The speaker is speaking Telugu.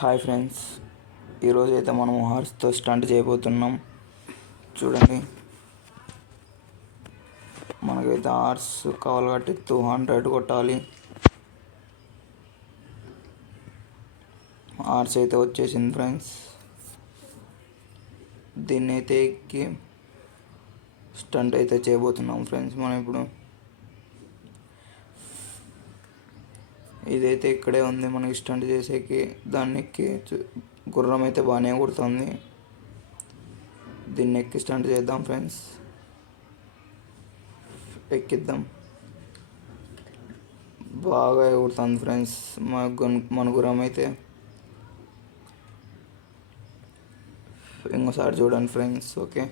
హాయ్ ఫ్రెండ్స్, ఈరోజు అయితే మనం హార్స్తో స్టంట్ చేయబోతున్నాం. చూడండి, మనకైతే హార్స్ కావాలి కాబట్టి 200 కొట్టాలి. హార్స్ అయితే వచ్చేసింది ఫ్రెండ్స్. దీన్ని అయితే ఎక్కి స్టంట్ అయితే చేయబోతున్నాం ఫ్రెండ్స్. మనం ఇప్పుడు ఇదైతే ఇక్కడే ఉంది మనకి స్టంట్ చేసేకి. దాన్ని ఎక్కి గుర్రం అయితే బాగానే కొడుతుంది. దీన్ని ఎక్కి స్టంట్ చేద్దాం ఫ్రెండ్స్. ఎక్కిద్దాం. బాగా ఎగురుతుంది ఫ్రెండ్స్ మన గుర్రం అయితే. ఇంకోసారి చూడండి ఫ్రెండ్స్. ఓకే.